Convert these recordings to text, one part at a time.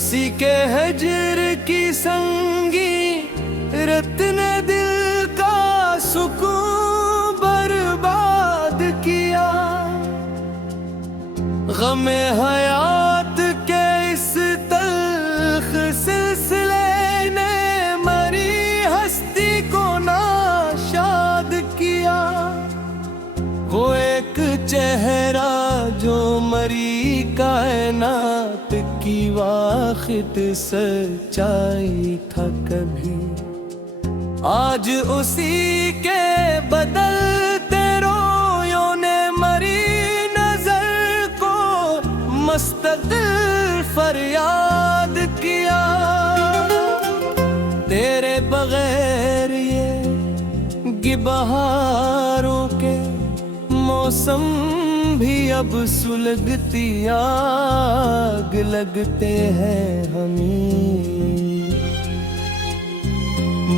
किसी के हजर की संगी रत ने दिल का सुकून बर्बाद किया। गमे हयात के इस तल्ख सिलसिले ने मरी हस्ती को नाशाद किया। वो एक चेहरा जो मरी कायनात की वाखिद सच्चाई था कभी, आज उसी के बदलते रोयों ने मरी नजर को मुस्तकिल फरियाद किया। तेरे बगैर ये बहारों के मौसम भी अब सुलगती आग लगते हैं हमें।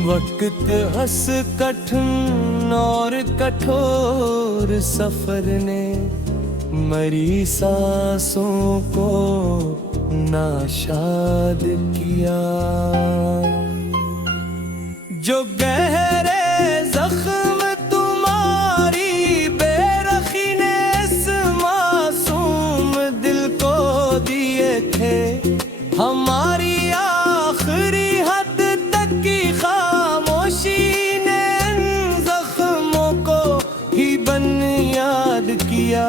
वक्त हंस कठिन और कठोर सफर ने मरी सांसों को नाशाद किया। जो गहरे जख्म तुम्हारी बेरखी ने इस मासूम दिल को दिए थे, हमारी आखिरी हद तक की खामोशी ने इन जख्मों को ही बुनियाद किया।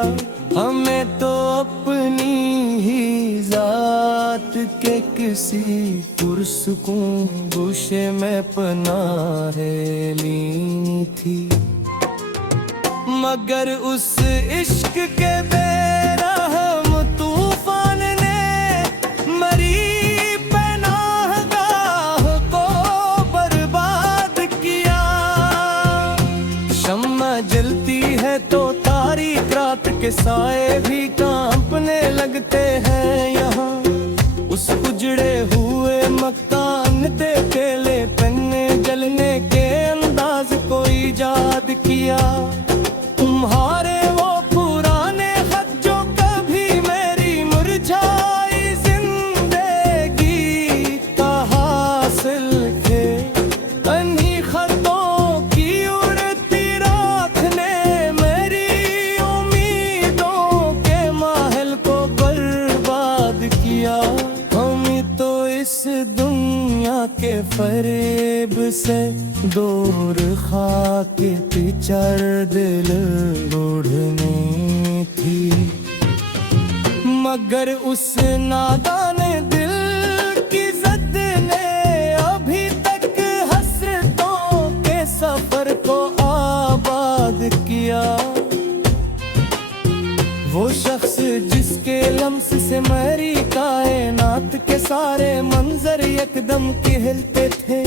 हमें तो अपनी ही जात के किसी पुरसुकून गुशे में पनाह ली थी, मगर उस इश्क के बेरहम तूफान ने मरी पनाहगाह को बर्बाद किया। शम्मा जलती है तो तारीक रात के साए भी कांपने लगते हैं यहाँ। उस उजड़े हुए मकान पे केले पन्ने जलने के अंदाज को ईजाद किया। तुम्हारे वो पुराने खत जो कभी मेरी मुरझाई जिंदगी का हासिल थे, अन्हीं खतों की उड़ती राख ने मेरी उम्मीदों के महल को बर्बाद किया। हम तो इस दुनिया के फरेब से दूर खाके पिचर दिल उड़नी थी, मगर उस नादान दिल की ज़द ने अभी तक हसरतों के सफर को आबाद किया। वो शख्स जिसके लम्स से मेरी कायनात के सारे मंजर एकदम कहलते थे,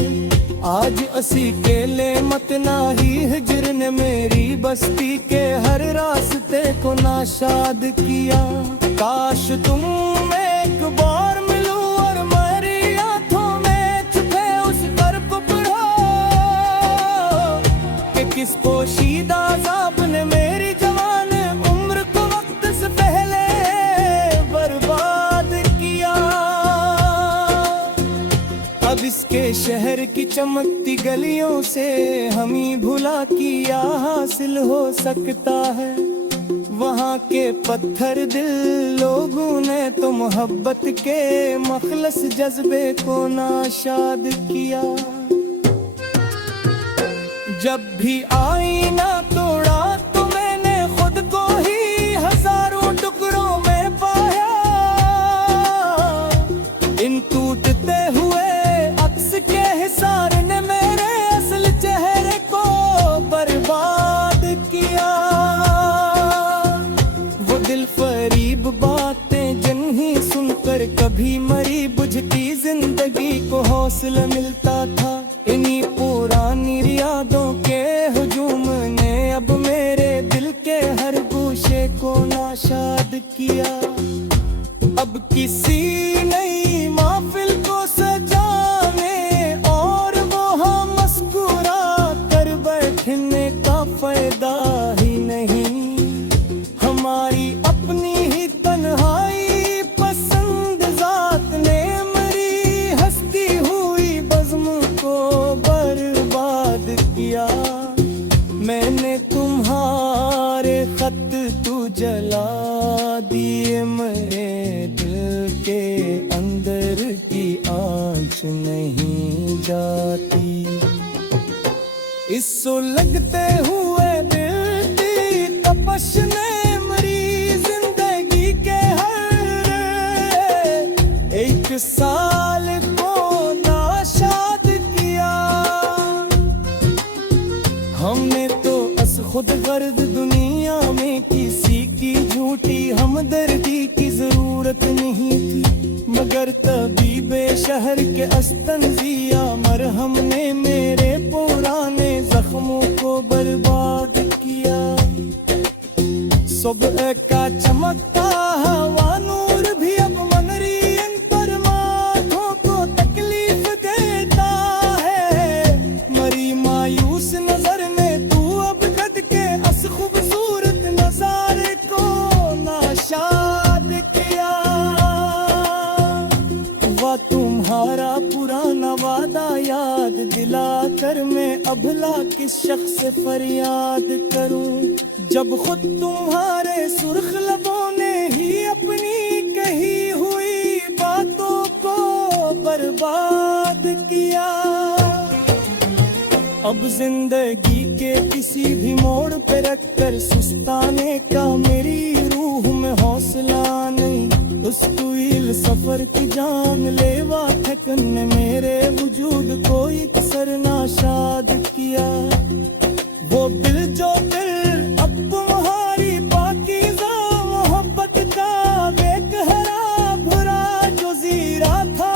आज असी केले मतनाही हिजर ने मेरी बस्ती के हर रास्ते को नाशाद किया। काश तुम एक बार मिलो और मेरी आंखों में छुपे उस कर को पढ़ो कि किस पोशीदा ज़ाब ने मेरी जवान उम्र को वक्त से पहले बर्बाद किया। अब इसके शहर की चमकती गलियों से हम ही भुला किया हासिल हो सकता है। वहाँ के पत्थर दिल लोगों ने तो मोहब्बत के मखलस जज्बे को नाशाद किया। जब भी आईना तोड़ा तो मैंने खुद को ही हजारों टुकड़ों में पाया। इन टूटते हुए अक्स के हिसार ने मेरे असल चेहरे को बर्बाद किया। वो दिल फरीब बातें जिन्हीं सुनकर कभी मरी बुझती जिंदगी को हौसला मिलता था, इन्हीं पुरानी यादों के हुजूम ने अब मेरे दिल के हर गोशे को नाशाद किया। अब किसी नई महफिल को सजाने और वो हम मुस्कुरा कर बैठने का फायदा ही नहीं। हमारी अपनी ही तन्हाई पसंद जात ने नहीं जाती। इस सुलगते हुए दिल की तपश ने मरी जिंदगी के हर एक साल को नाशाद किया। हमने तो बस खुद गर्द दुनिया में किसी की झूठी हमदर्दी की जरूरत नहीं थी, मगर तबीबे शहर के अस्तंजिया मरहम ने मेरे पुराने जख्मों को बर्बाद किया। सुबह का चमकता हवा नूर भी अब मनरी इन पर माथों को तकलीफ देता है। मरी मायूस नजर ने तू अब कद के अस खूबसूरत नजारे को नाशाद किया। वाह तुम्हारा पुराना वादा याद दिलाकर मैं अभला किस शख्स से फरियाद करूं, जब खुद तुम्हारे सुर्ख लबों ने ही अपनी कही हुई बातों को बर्बाद किया। अब जिंदगी के किसी भी मोड़ पे रखकर सुस्ताने का मेरी रूह में हौसला नहीं। उस तुईल सफर की जान लेवा थकन ने मेरे वजूद को एक सरनाशाद किया। वो दिल जो दिल अब तुम्हारी पाकीज़ा मोहब्बत का बेकहरा भरा जो जीरा था,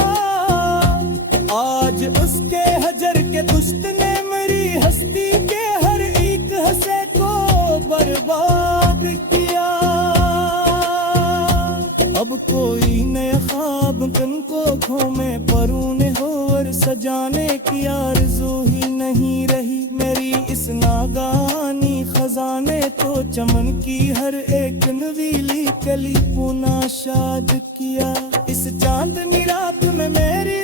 आज उसके हजर के दुष्ट ने मेरी हस्ती के हर एक हंसे को बर्बाद किया। अब कोई नया ख्वाब कन को घूमे परूने हो और सजाने की आरज़ू ही नहीं रही। मेरी इस नागानी खजाने तो चमन की हर एक नवीली कली पुना शाद किया। इस चांदनी रात में मेरी